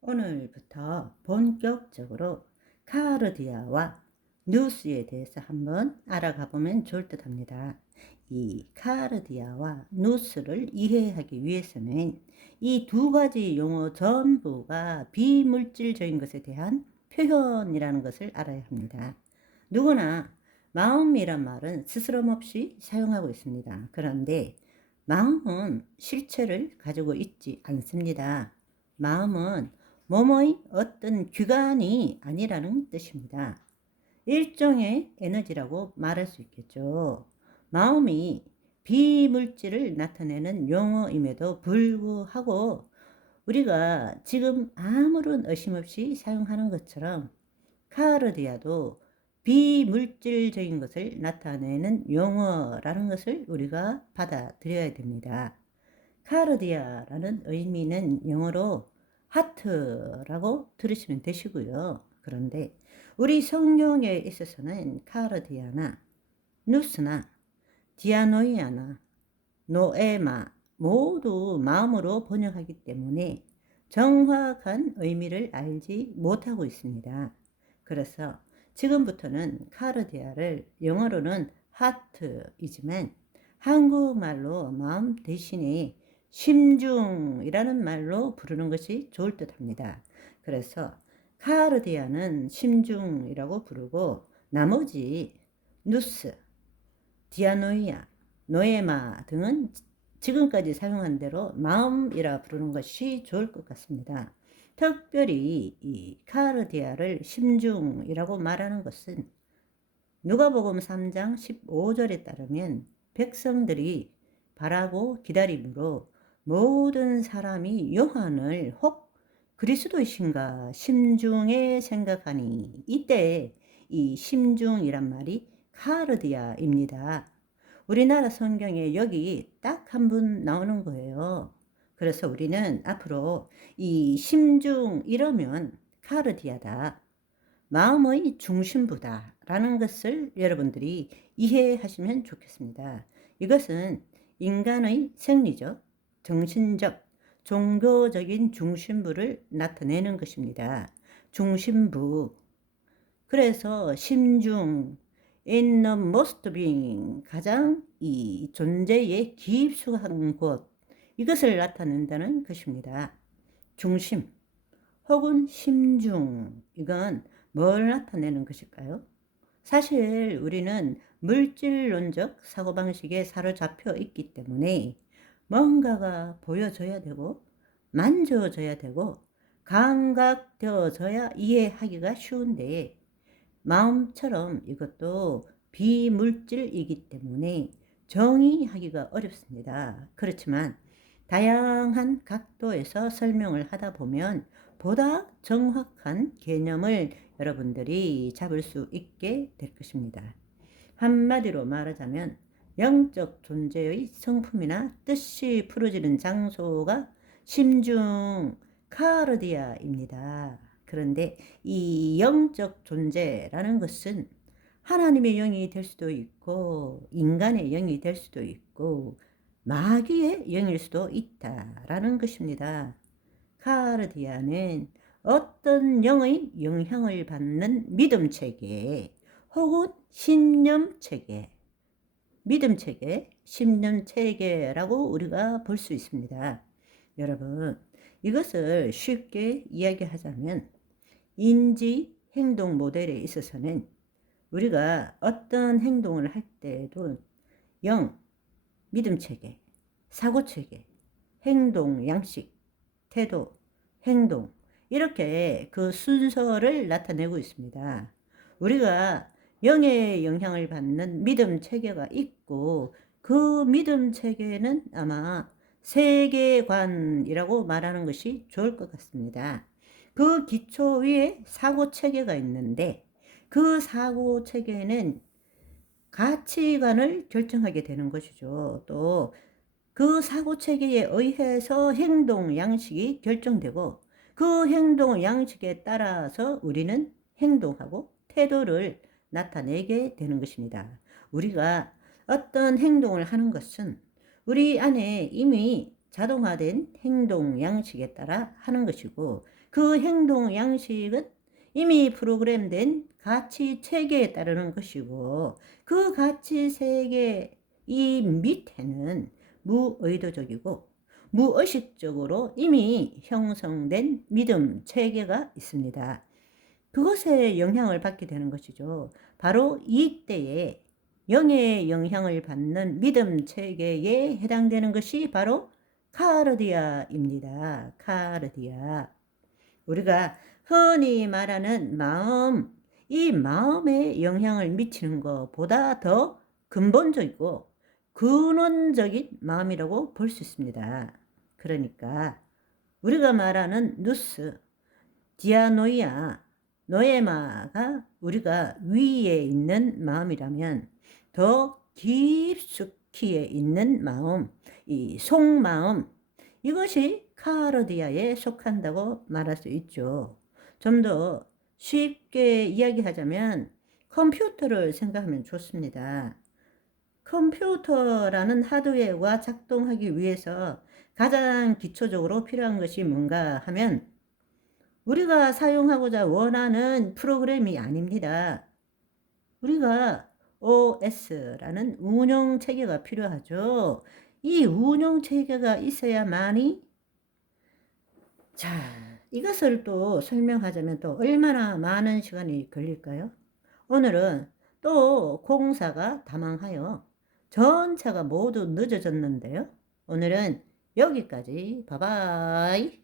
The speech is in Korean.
오늘부터 본격적으로 카르디아와 누스에 대해서 한번 알아가 보면 좋을 듯 합니다. 이 카르디아와 누스를 이해하기 위해서는 이 두 가지 용어 전부가 비물질적인 것에 대한 표현이라는 것을 알아야 합니다. 누구나 마음이란 말은 스스럼없이 사용하고 있습니다. 그런데 마음은 실체를 가지고 있지 않습니다. 마음은 뭐뭐의 어떤 귀관이 아니라는 뜻입니다. 일종의 에너지라고 말할 수 있겠죠. 마음이 비물질을 나타내는 용어임에도 불구하고 우리가 지금 아무런 의심 없이 사용하는 것처럼 카르디아도 비물질적인 것을 나타내는 용어라는 것을 우리가 받아들여야 됩니다. 카르디아라는 의미는 영어로 하트라고 들으시면 되시고요. 그런데 우리 성경에 있어서는 카르디아나 누스나 디아노이아나 노에마 모두 마음으로 번역하기 때문에 정확한 의미를 알지 못하고 있습니다. 그래서 지금부터는 카르디아를 영어로는 하트이지만 한국말로 마음 대신에 심중이라는 말로 부르는 것이 좋을 듯 합니다. 그래서 카르디아는 심중이라고 부르고 나머지 누스, 디아노이아, 노에마 등은 지금까지 사용한 대로 마음이라 부르는 것이 좋을 것 같습니다. 특별히 이 카르디아를 심중이라고 말하는 것은 누가복음 3장 15절에 따르면 백성들이 바라고 기다림으로 모든 사람이 요한을 혹 그리스도이신가 심중에 생각하니, 이때 이 심중이란 말이 카르디아입니다. 우리나라 성경에 여기 딱 한 분 나오는 거예요. 그래서 우리는 앞으로 이 심중 이러면 카르디아다, 마음의 중심부다 라는 것을 여러분들이 이해하시면 좋겠습니다. 이것은 인간의 생리적, 정신적, 종교적인 중심부를 나타내는 것입니다. 중심부. 그래서 심중, in the most being, 가장 이 존재의 깊숙한 곳, 이것을 나타낸다는 것입니다. 중심 혹은 심중, 이건 뭘 나타내는 것일까요? 사실 우리는 물질론적 사고방식에 사로잡혀 있기 때문에 뭔가가 보여져야 되고 만져져야 되고 감각되어져야 이해하기가 쉬운데, 마음처럼 이것도 비물질이기 때문에 정의하기가 어렵습니다. 그렇지만 다양한 각도에서 설명을 하다 보면 보다 정확한 개념을 여러분들이 잡을 수 있게 될 것입니다. 한마디로 말하자면 영적 존재의 성품이나 뜻이 풀어지는 장소가 심중 카르디아입니다. 그런데 이 영적 존재라는 것은 하나님의 영이 될 수도 있고 인간의 영이 될 수도 있고 마귀의 영일 수도 있다라는 것입니다. 카르디아는 어떤 영의 영향을 받는 믿음 체계 혹은 신념 체계, 믿음 체계, 신념 체계라고 우리가 볼 수 있습니다. 여러분, 이것을 쉽게 이야기하자면 인지 행동 모델에 있어서는 우리가 어떤 행동을 할 때에도 영, 믿음 체계, 사고 체계, 행동 양식, 태도, 행동, 이렇게 그 순서를 나타내고 있습니다. 우리가 영의 영향을 받는 믿음 체계가 있고 그 믿음 체계는 아마 세계관이라고 말하는 것이 좋을 것 같습니다. 그 기초 위에 사고 체계가 있는데 그 사고 체계는 가치관을 결정하게 되는 것이죠. 또 그 사고 체계에 의해서 행동 양식이 결정되고 그 행동 양식에 따라서 우리는 행동하고 태도를 나타내게 되는 것입니다. 우리가 어떤 행동을 하는 것은 우리 안에 이미 자동화된 행동 양식에 따라 하는 것이고 그 행동 양식은 이미 프로그램된 가치 체계에 따르는 것이고, 그 가치 체계 이 밑에는 무의도적이고 무의식적으로 이미 형성된 믿음 체계가 있습니다. 그것에 영향을 받게 되는 것이죠. 바로 이때에 영의 영향을 받는 믿음 체계에 해당되는 것이 바로 카르디아입니다. 카르디아. 우리가 흔히 말하는 마음, 이 마음에 영향을 미치는 것보다 더 근본적이고 근원적인 마음이라고 볼 수 있습니다. 그러니까 우리가 말하는 누스, 디아노이아, 노에마가 우리가 위에 있는 마음이라면 더 깊숙이에 있는 마음, 이 속마음, 이것이 카르디아에 속한다고 말할 수 있죠. 좀 더 쉽게 이야기하자면 컴퓨터를 생각하면 좋습니다. 컴퓨터라는 하드웨어가 작동하기 위해서 가장 기초적으로 필요한 것이 뭔가 하면 우리가 사용하고자 원하는 프로그램이 아닙니다. 우리가 OS라는 운영 체계가 필요하죠. 이 운영 체계가 있어야만이, 자, 이것을 또 설명하자면 또 얼마나 많은 시간이 걸릴까요? 오늘은 또 공사가 다망하여 전차가 모두 늦어졌는데요. 오늘은 여기까지. 바이바이.